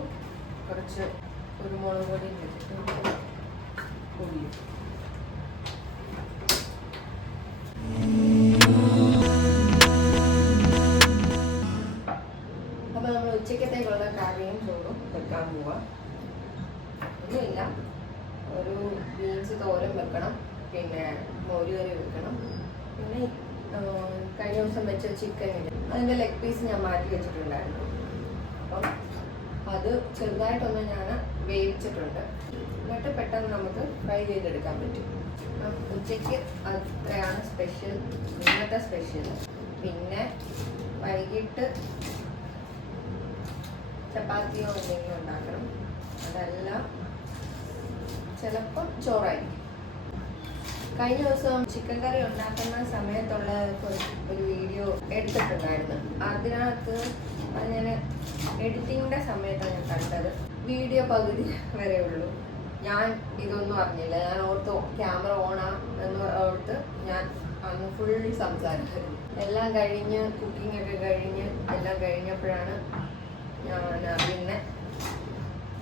ഉപ്പും കുറച്ച് കുരുമുളക് പൊടിയും വെച്ചിട്ട് പൊടിയും. അപ്പോൾ നമ്മൾ ഉച്ചക്കത്തേക്കുള്ള കറിയും ചോറും വെക്കാൻ പോവാം. ഒന്നുമില്ല, ഒരു ബീൻസ് തോരൻ വെക്കണം, പിന്നെ മോര് കറി വെക്കണം, പിന്നെ കഴിഞ്ഞ ദിവസം വെച്ച ചിക്കൻ അതിൻ്റെ ലെഗ് പീസ് ഞാൻ മാറ്റി വെച്ചിട്ടുണ്ടായിരുന്നു. അപ്പം അത് ചെറുതായിട്ടൊന്ന് ഞാൻ വേവിച്ചിട്ടുണ്ട്. എന്നിട്ട് പെട്ടെന്ന് നമുക്ക് ഫ്രൈ ചെയ്തെടുക്കാൻ പറ്റും. ഉച്ചയ്ക്ക് അത്രയാണ് സ്പെഷ്യൽ, ഇന്നത്തെ സ്പെഷ്യൽ. പിന്നെ വൈകിട്ട് ചപ്പാത്തിയോ എന്തെങ്കിലും ഉണ്ടാക്കണം. അതെല്ലാം ചിലപ്പം ചോറായിരിക്കും. കഴിഞ്ഞ ദിവസം ചിക്കൻ കറി ഉണ്ടാക്കുന്ന സമയത്തുള്ള ഒരു വീഡിയോ എടുത്തിട്ടുണ്ടായിരുന്നു. അതിനകത്ത് ഞാൻ എഡിറ്റിങ്ങിൻ്റെ സമയത്താണ് ഞാൻ കണ്ടത്. വീഡിയോ പകുതി വരെ ഉള്ളൂ. ഞാൻ ഇതൊന്നും അറിഞ്ഞില്ല. ഞാൻ ഓർത്ത് ക്യാമറ ഓണാ എന്ന് ഓർത്ത് ഞാൻ അന്ന് ഫുൾ സംസാരിച്ചിരുന്നു. എല്ലാം കഴിഞ്ഞ് കുക്കിംഗ് ഒക്കെ കഴിഞ്ഞ് എല്ലാം കഴിഞ്ഞപ്പോഴാണ് ഞാൻ പിന്നെ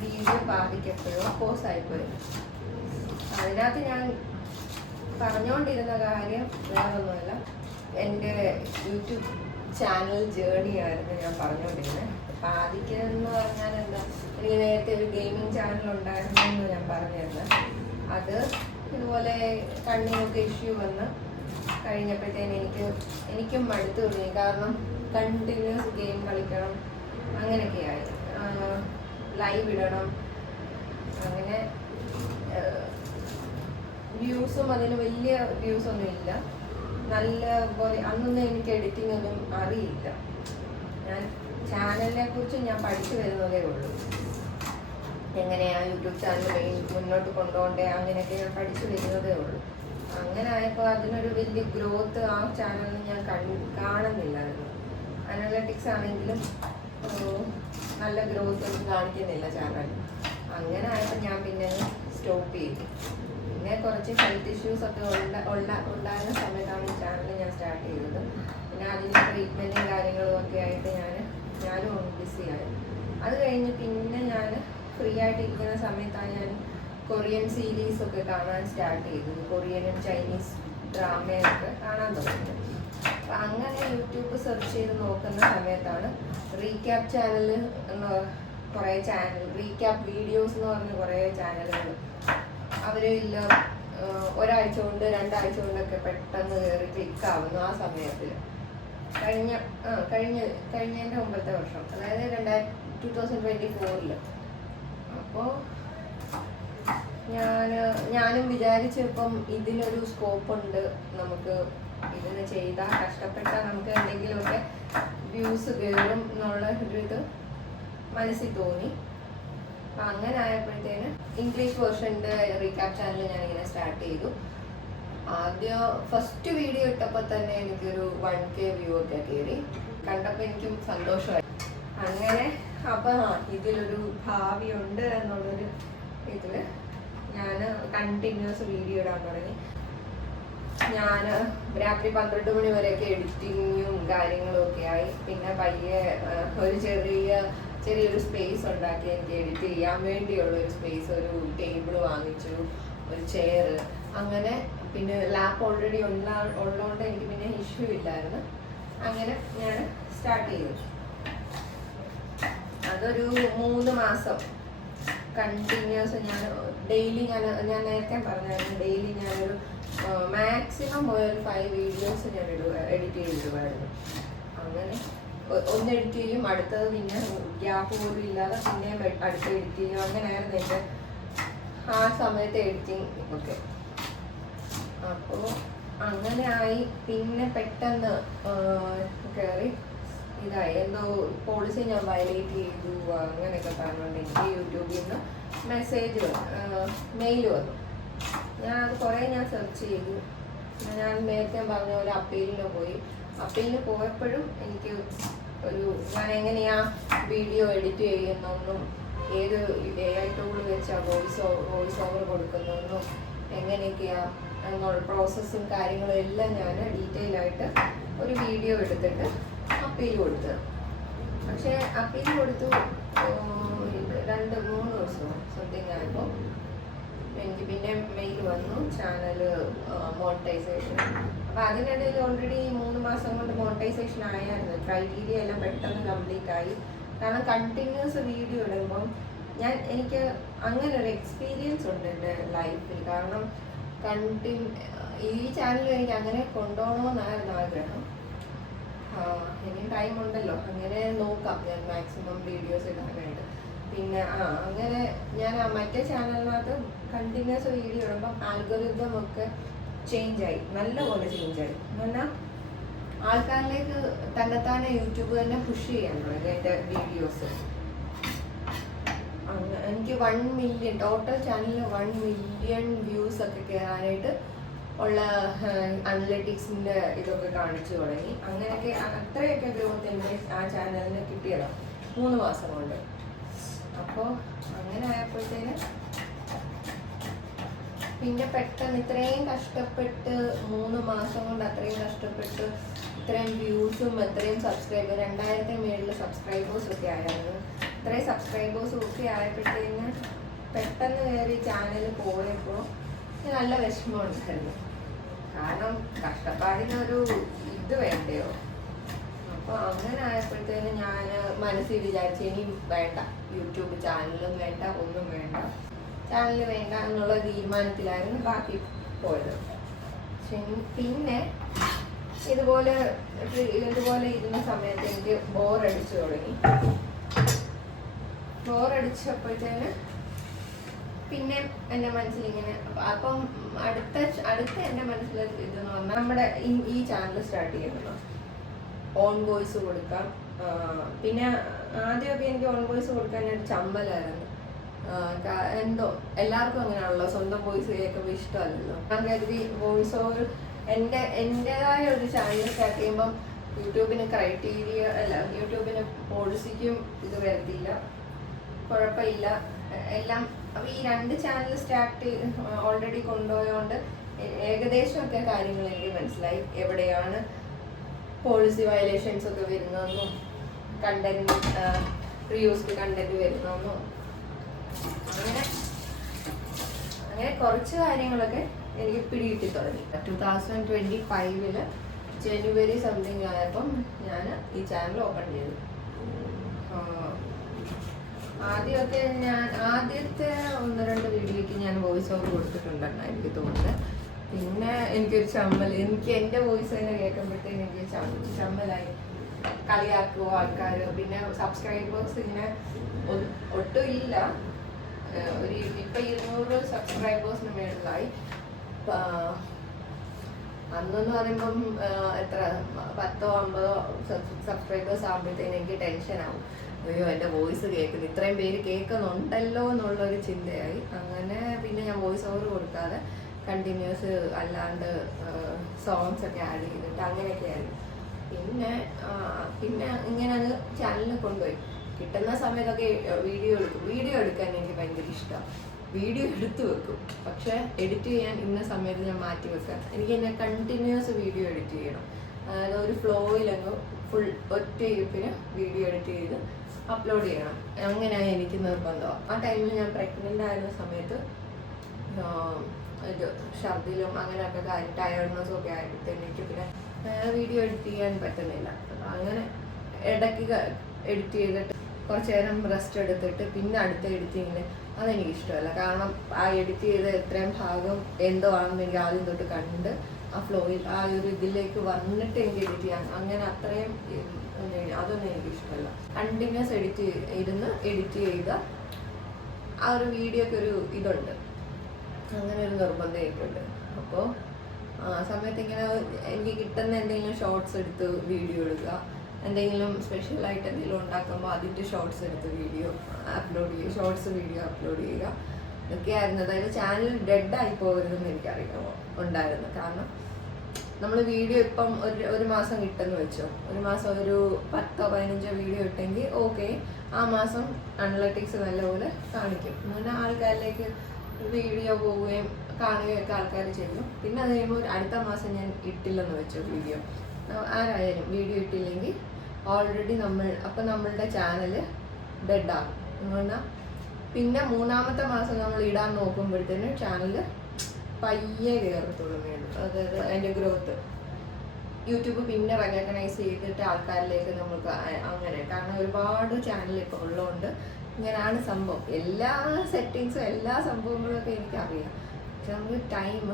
വീഡിയോ പാതിക്കെപ്പോഴും പോസായിപ്പോയി. അതിനകത്ത് ഞാൻ പറഞ്ഞുകൊണ്ടിരുന്ന കാര്യം വേറൊന്നുമല്ല, എൻ്റെ യൂട്യൂബ് ചാനൽ ജേണിയായിരുന്നു ഞാൻ പറഞ്ഞുകൊണ്ടിരുന്നത്. പാതിക്കെന്ന് പറഞ്ഞാൽ എന്താ, എനിക്ക് നേരത്തെ ഒരു ഗെയിമിംഗ് ചാനൽ ഉണ്ടായിരുന്നു എന്ന് ഞാൻ പറഞ്ഞിരുന്നത്. അത് ഇതുപോലെ കണ്ണിനൊക്കെ ഇഷ്യൂ വന്ന് കഴിഞ്ഞപ്പോഴത്തേന് എനിക്കും മടുത്തു തുടങ്ങി. കാരണം കണ്ടിന്യൂസ് ഗെയിം കളിക്കണം, അങ്ങനെയൊക്കെയായി. ലൈവ് ഇടണം, അങ്ങനെ വ്യൂസും അതിന് വലിയ വ്യൂസൊന്നും ഇല്ല. നല്ല പോലെ അന്നൊന്നും എനിക്ക് എഡിറ്റിംഗ് ഒന്നും അറിയില്ല. ഞാൻ ചാനലിനെ കുറിച്ച് ഞാൻ പഠിച്ചു വരുന്നതേ ഉള്ളൂ. എങ്ങനെയാണ് യൂട്യൂബ് ചാനൽ മുന്നോട്ട് കൊണ്ടുപോകണ്ടേ, അങ്ങനെയൊക്കെ ഞാൻ പഠിച്ചു വരുന്നതേ ഉള്ളൂ. അങ്ങനെ ആയപ്പോൾ അതിനൊരു വലിയ ഗ്രോത്ത് ആ ചാനലിൽ ഞാൻ കാണുന്നില്ലായിരുന്നു. അനലറ്റിക്സ് ആണെങ്കിലും നല്ല ഗ്രോത്ത് ഒന്നും കാണിക്കുന്നില്ല ചാനൽ. അങ്ങനെ ആയപ്പോൾ ഞാൻ പിന്നെ സ്റ്റോപ്പ് ചെയ്തു. പിന്നെ കുറച്ച് ഹെൽത്ത് ഇഷ്യൂസ് ഒക്കെ ഉണ്ടായിരുന്ന സമയത്താണ് ഈ ചാനൽ ഞാൻ സ്റ്റാർട്ട് ചെയ്തത്. പിന്നെ അതിൻ്റെ ട്രീറ്റ്മെൻറ്റും കാര്യങ്ങളും ഒക്കെ ആയിട്ട് ഞാനും ബിസിയായി. അത് കഴിഞ്ഞ് പിന്നെ ഞാൻ ഫ്രീ ആയിട്ട് ഇരിക്കുന്ന സമയത്താണ് ഞാൻ കൊറിയൻ സീരീസൊക്കെ കാണാൻ സ്റ്റാർട്ട് ചെയ്തത്. കൊറിയനും ചൈനീസ് ഡ്രാമയൊക്കെ കാണാൻ തുടങ്ങിയത്. അപ്പം അങ്ങനെ യൂട്യൂബ് സെർച്ച് ചെയ്ത് നോക്കുന്ന സമയത്താണ് റീക്യാപ്പ് ചാനൽ എന്ന് കുറേ ചാനൽ, റീക്യാപ്പ് വീഡിയോസ് എന്ന് പറഞ്ഞ കുറേ ചാനലുകൾ അവരില്ല ഒരാഴ്ച കൊണ്ട് 2 ആഴ്ച കൊണ്ടൊക്കെ പെട്ടെന്ന് കയറി ക്ലിക്കാവുന്നു. ആ സമയത്തിൽ കഴിഞ്ഞതിൻ്റെ മുമ്പത്തെ വർഷം, അതായത് 2024. അപ്പോൾ ഞാനും വിചാരിച്ചു ഇപ്പം ഇതിനൊരു സ്കോപ്പുണ്ട്, നമുക്ക് ഇതിന് ചെയ്താൽ കഷ്ടപ്പെട്ടാൽ നമുക്ക് എന്തെങ്കിലുമൊക്കെ വ്യൂസ് കയറും എന്നുള്ള ഒരു ഇത് മനസ്സിൽ തോന്നി. അപ്പം അങ്ങനെ ആയപ്പോഴത്തേന് ഇംഗ്ലീഷ് വേർഷൻ്റെ റീക്യാപ്പ് ചാനൽ ഞാനിങ്ങനെ സ്റ്റാർട്ട് ചെയ്തു. ആദ്യം ഫസ്റ്റ് വീഡിയോ ഇട്ടപ്പോൾ തന്നെ എനിക്കൊരു 1K വ്യൂ ഒക്കെ കയറി. കണ്ടപ്പോൾ എനിക്കും സന്തോഷമായി. അങ്ങനെ അപ്പം ഇതിലൊരു ഭാവിയുണ്ട് എന്നുള്ളൊരു ഇതിൽ ഞാൻ കണ്ടിന്യൂസ് വീഡിയോ ഇടാൻ തുടങ്ങി. ഞാൻ രാത്രി 12 മണി വരെയൊക്കെ എഡിറ്റിങ്ങും കാര്യങ്ങളും ഒക്കെ ആയി. പിന്നെ പയ്യെ ഒരു ചെറിയൊരു സ്പേസ് ഉണ്ടാക്കി എനിക്ക് എഡിറ്റ് ചെയ്യാൻ വേണ്ടിയുള്ളൊരു സ്പേസ്, ഒരു ടേബിൾ വാങ്ങിച്ചു, ഒരു ചെയർ, അങ്ങനെ. പിന്നെ ലാപ്പ് ഓൾറെഡി ഉള്ളതുകൊണ്ട് എനിക്ക് പിന്നെ ഇഷ്യൂ ഇല്ലായിരുന്നു. അങ്ങനെ ഞാൻ സ്റ്റാർട്ട് ചെയ്തു. അതൊരു 3 മാസം കണ്ടിന്യൂസ് ഞാൻ ഡെയിലി ഞാൻ നേരത്തെ പറഞ്ഞായിരുന്നു, ഡെയിലി ഞാനൊരു മാക്സിമം ഒരു 5 വീഡിയോസ് ഞാൻ എഡിറ്റ് ചെയ്തിടുമായിരുന്നു. അങ്ങനെ ഒന്ന് എഡിറ്റ് ചെയ്യും, അടുത്തത് പിന്നെ ഗ്യാപ്പ് പോലും ഇല്ലാതെ പിന്നെ അടുത്ത് എഡിറ്റ് ചെയ്യും. അങ്ങനെയായിരുന്നു എൻ്റെ ആ സമയത്തെ എഡിറ്റിംഗ് ഒക്കെ. അപ്പോൾ അങ്ങനെ ആയി. പിന്നെ പെട്ടെന്ന് കയറി ഇതായി, എന്തോ പോളിസി ഞാൻ വയലേറ്റ് ചെയ്തു അങ്ങനെയൊക്കെ പറഞ്ഞുകൊണ്ട് എനിക്ക് യൂട്യൂബിൽ നിന്ന് മെയിൽ വന്നു. അത് കുറേ ഞാൻ സെർച്ച് ചെയ്തു. ഞാൻ നേരത്തെ പറഞ്ഞ പോലെ അപ്പീലിന് പോയി. അപ്പീലിന് പോയപ്പോഴും എനിക്ക് ഞാൻ എങ്ങനെയാ വീഡിയോ എഡിറ്റ് ചെയ്യുന്നതെന്നും ഏത് AI ടൂൾ വെച്ചാൽ വോയിസ് ഓവർ കൊടുക്കുന്നതെന്നും എങ്ങനെയൊക്കെയാ എന്നുള്ള പ്രോസസ്സും കാര്യങ്ങളും എല്ലാം ഞാൻ ഡീറ്റെയിൽ ആയിട്ട് ഒരു വീഡിയോ എടുത്തിട്ട് അപ്പീൽ കൊടുത്തത്. പക്ഷേ അപ്പീൽ കൊടുത്തു വന്നു, ചാനൽ മോണിറ്റൈസേഷൻ. അപ്പോൾ അതിനിടയിൽ ഓൾറെഡി 3 മാസം കൊണ്ട് മോണിറ്റൈസേഷൻ ആയായിരുന്നു. ക്രൈറ്റീരിയ എല്ലാം പെട്ടെന്ന് കംപ്ലീറ്റ് ആയി. കാരണം കണ്ടിന്യൂസ് വീഡിയോ ഇടുമ്പം എനിക്ക് അങ്ങനെ ഒരു എക്സ്പീരിയൻസ് ഉണ്ട് എൻ്റെ ലൈഫിൽ. കാരണം ഈ ചാനൽ എനിക്ക് അങ്ങനെ കൊണ്ടുപോകണമെന്നായിരുന്നു ആഗ്രഹം. ഇനിയും ടൈം ഉണ്ടല്ലോ, അങ്ങനെ നോക്കാം ഞാൻ മാക്സിമം വീഡിയോസ് ഇടാനായിട്ട്. പിന്നെ അങ്ങനെ ഞാൻ മറ്റേ ചാനലിനകത്ത് കണ്ടിന്യൂസ് വീഡിയോ ഇടുമ്പം ആൽഗോരിതം ഒക്കെ ചേഞ്ചായി, നല്ലപോലെ ചേഞ്ചായി. എന്നാൽ ആൾക്കാരിലേക്ക് തന്നെത്താനെ യൂട്യൂബ് തന്നെ പുഷ് ചെയ്യാൻ തുടങ്ങി എൻ്റെ വീഡിയോസ്. എനിക്ക് 1 മില്യൺ ടോട്ടൽ ചാനലിൽ 1 മില്യൺ വ്യൂസ് ഒക്കെ കയറാനായിട്ട് ഉള്ള അനലറ്റിക്സിൻ്റെ ഇതൊക്കെ കാണിച്ചു തുടങ്ങി. അങ്ങനെയൊക്കെ അത്രയൊക്കെ ഗ്രോത്ത് എൻ്റെ ആ ചാനലിന് കിട്ടിയതാണ് 3 മാസം കൊണ്ട്. അപ്പോൾ അങ്ങനെ ആയപ്പോഴത്തേന് പിന്നെ പെട്ടെന്ന് ഇത്രയും കഷ്ടപ്പെട്ട് 3 മാസം കൊണ്ട് അത്രയും കഷ്ടപ്പെട്ട് ഇത്രയും വ്യൂസും എത്രയും 2000 മേളിൽ സബ്സ്ക്രൈബേഴ്സൊക്കെ ആയിരുന്നു. ഇത്രയും സബ്സ്ക്രൈബേഴ്സും ഒക്കെ ആയപ്പോഴത്തേന് പെട്ടെന്ന് കയറി ചാനൽ പോയപ്പോൾ നല്ല വിഷമം ഉണ്ടായിരുന്നു. കാരണം കഷ്ടപ്പാടിനൊരു ഇത് വേണ്ടയോ. അപ്പോൾ അങ്ങനെ ആയപ്പോഴത്തേന് ഞാൻ മനസ്സിൽ വിചാരിച്ചു ഇനി വേണ്ട, യൂട്യൂബ് ചാനലും വേണ്ട, ഒന്നും വേണ്ട, ചാനൽ വേണ്ട എന്നുള്ള തീരുമാനത്തിലായിരുന്നു ബാക്കി പോയത്. പിന്നെ ഇതുപോലെ ഇരുന്ന സമയത്ത് എനിക്ക് ബോറടിച്ചു തുടങ്ങി. ബോറടിച്ചപ്പോഴത്തേന് പിന്നെ എൻ്റെ മനസ്സിലിങ്ങനെ അപ്പം അടുത്ത എൻ്റെ മനസ്സിൽ ഇതെന്ന് പറഞ്ഞാൽ നമ്മുടെ ഈ ചാനൽ സ്റ്റാർട്ട് ചെയ്യുന്നത് ഓൺ വോയിസ് കൊടുക്കാം. പിന്നെ ആദ്യമൊക്കെ എനിക്ക് ഓൺ വോയിസ് കൊടുക്കാനായിട്ട് ചമ്മലായിരുന്നു. എന്തോ എല്ലാവർക്കും അങ്ങനെയാണല്ലോ, സ്വന്തം വോയിസ് കേൾക്കുമ്പോൾ ഇഷ്ടമല്ലല്ലോ. ഞാൻ കരുതി വോയിസ് ഓവർ എൻ്റെതായ ഒരു ചാനൽ സ്റ്റാർട്ട് ചെയ്യുമ്പം യൂട്യൂബിന് ക്രൈറ്റീരിയ യൂട്യൂബിന് പോളിസിക്കും ഇത് വരത്തില്ല, കുഴപ്പമില്ല എല്ലാം. അപ്പോൾ ഈ 2 ചാനൽ സ്റ്റാർട്ട് ഓൾറെഡി കൊണ്ടുപോയതുകൊണ്ട് ഏകദേശമൊക്കെ കാര്യങ്ങൾ എനിക്ക് മനസ്സിലായി. എവിടെയാണ് പോളിസി വയലേഷൻസ് ഒക്കെ വരുന്നതെന്നും കണ്ടന്റ് റീയൂസ്ഡ് കണ്ടന്റ് വരുന്നതെന്നും അങ്ങനെ കുറച്ച് കാര്യങ്ങളൊക്കെ എനിക്ക് പിടികിട്ടി തുടങ്ങി. 2025 ജനുവരി സംതിങ് ആയപ്പം ഞാൻ ഈ ചാനൽ ഓപ്പൺ ചെയ്തു. ആദ്യമൊക്കെ ആദ്യത്തെ 1-2 വീഡിയോയ്ക്ക് ഞാൻ വോയിസ് ഓവർ കൊടുത്തിട്ടുണ്ടെന്നാണ് എനിക്ക് തോന്നുന്നത്. പിന്നെ എനിക്കൊരു ചമ്മൽ, എനിക്ക് എൻ്റെ വോയിസ് തന്നെ കേൾക്കുമ്പോഴത്തേക്ക് എനിക്ക് ചമ്മലായി, കളിയാക്കുമോ ആൾക്കാർ. പിന്നെ സബ്സ്ക്രൈബേഴ്സ് ഇങ്ങനെ ഒട്ടും ഇല്ല. ഇപ്പം 200 സബ്സ്ക്രൈബേഴ്സിന് മേളിലായി. അന്നെന്ന് പറയുമ്പം എത്ര 10-50 സബ്സ്ക്രൈബേഴ്സ് ആകുമ്പോഴത്തേന് എനിക്ക് ടെൻഷനാവും. അയ്യോ എൻ്റെ വോയിസ് കേൾക്കുന്നു, ഇത്രയും പേര് കേൾക്കുന്നുണ്ടല്ലോ എന്നുള്ളൊരു ചിന്തയായി. അങ്ങനെ പിന്നെ ഞാൻ വോയിസ് ഓവർ കൊടുക്കാതെ കണ്ടിന്യൂസ് അല്ലാണ്ട് സോങ്സ് ഒക്കെ ആഡ് ചെയ്തിട്ട് അങ്ങനെയൊക്കെയായിരുന്നു. പിന്നെ ഇങ്ങനെ അത് ചാനലിൽ കൊണ്ടുപോയി. കിട്ടുന്ന സമയത്തൊക്കെ വീഡിയോ എടുക്കാൻ എനിക്ക് ഭയങ്കര ഇഷ്ടമാണ്. വീഡിയോ എടുത്തു വെക്കും, പക്ഷെ എഡിറ്റ് ചെയ്യാൻ ഇന്ന സമയത്ത് ഞാൻ മാറ്റി വെക്കാൻ. എനിക്ക് എന്നെ കണ്ടിന്യൂസ് വീഡിയോ എഡിറ്റ് ചെയ്യണം. അതായത് ഒരു ഫ്ലോയിലങ്ങ് ഫുൾ ഒറ്റ ഇരിപ്പിന് വീഡിയോ എഡിറ്റ് ചെയ്ത് അപ്ലോഡ് ചെയ്യണം. അങ്ങനെയാണ് എനിക്ക് നിർബന്ധമാണ്. ആ ടൈമിൽ ഞാൻ പ്രഗ്നൻ്റ് ആയിരുന്ന സമയത്ത് ഇത് ഛർദിലും അങ്ങനെയൊക്കെ ടയർഡ്നെസ്സും ഒക്കെ ആയപ്പോഴത്തേന് എനിക്ക് പിന്നെ വീഡിയോ എഡിറ്റ് ചെയ്യാൻ പറ്റുന്നില്ല. അങ്ങനെ ഇടയ്ക്ക് എഡിറ്റ് ചെയ്തിട്ട് കുറച്ച് നേരം റെസ്റ്റ് എടുത്തിട്ട് പിന്നെ അടുത്ത എഡിറ്റിങ്ങിന് അതെനിക്ക് ഇഷ്ടമല്ല. കാരണം ആ എഡിറ്റ് ചെയ്ത എത്രയും ഭാഗം എന്തോ ആണെന്ന് എനിക്ക് ആദ്യം തൊട്ട് കണ്ട് ആ ഫ്ലോയിൽ ആ ഒരു ഇതിലേക്ക് വന്നിട്ട് എനിക്ക് എഡിറ്റ് ചെയ്യാൻ അങ്ങനെ അത്രയും അതൊന്നും എനിക്ക് ഇഷ്ടമല്ല. കണ്ടിന്യൂസ് എഡിറ്റ് ചെയ്ത ആ ഒരു വീഡിയോക്ക് ഒരു ഇതുണ്ട്, അങ്ങനെ ഒരു നിർബന്ധം എനിക്കുണ്ട്. അപ്പോൾ ആ സമയത്ത് ഇങ്ങനെ എനിക്ക് കിട്ടുന്ന എന്തെങ്കിലും ഷോർട്സ് എടുത്ത് വീഡിയോ എടുക്കുക, എന്തെങ്കിലും സ്പെഷ്യലായിട്ട് എന്തെങ്കിലും ഉണ്ടാക്കുമ്പോൾ അതിൻ്റെ ഷോർട്സ് എടുത്ത് വീഡിയോ അപ്ലോഡ് ചെയ്യുക, ഷോർട്സ് വീഡിയോ അപ്ലോഡ് ചെയ്യുക, ഇതൊക്കെയായിരുന്നു. അതായത് ചാനൽ ഡെഡായി പോകരുതെന്ന് എനിക്കറിയാമോ ഉണ്ടായിരുന്നു. കാരണം നമ്മൾ വീഡിയോ ഇപ്പം ഒരു മാസം കിട്ടുമെന്ന് വെച്ചോ, ഒരു മാസം ഒരു 10-15 വീഡിയോ ഇട്ടെങ്കിൽ ഓക്കെ, ആ മാസം അനലറ്റിക്സ് നല്ലപോലെ കാണിക്കും. അങ്ങനെ ആൾക്കാരിലേക്ക് വീഡിയോ പോവുകയും കാണുകയൊക്കെ ആൾക്കാർ ചെയ്യും. പിന്നെ അത് കഴിയുമ്പോൾ അടുത്ത മാസം ഞാൻ ഇട്ടില്ലെന്ന് വെച്ചോ വീഡിയോ, ആരായാലും വീഡിയോ ഇട്ടില്ലെങ്കിൽ ഓൾറെഡി നമ്മളുടെ ചാനൽ ഡെഡാകും. എന്ന് പറഞ്ഞാൽ പിന്നെ 3-ാമത്തെ മാസം നമ്മൾ ഇടാൻ നോക്കുമ്പോഴത്തേനും ചാനൽ പയ്യെ കയറത്തുള്ളൂ മേളിൽ. അതായത് അതിൻ്റെ ഗ്രോത്ത് യൂട്യൂബ് പിന്നെ റെക്കഗ്നൈസ് ചെയ്തിട്ട് ആൾക്കാരിലേക്ക് നമുക്ക് അങ്ങനെ, കാരണം ഒരുപാട് ചാനൽ ഇപ്പോൾ ഉള്ളതുകൊണ്ട് ഇങ്ങനെയാണ് സംഭവം. എല്ലാ സെറ്റിങ്സും എല്ലാ സംഭവങ്ങളും ഒക്കെ എനിക്കറിയാം. പക്ഷെ നമുക്ക് ടൈം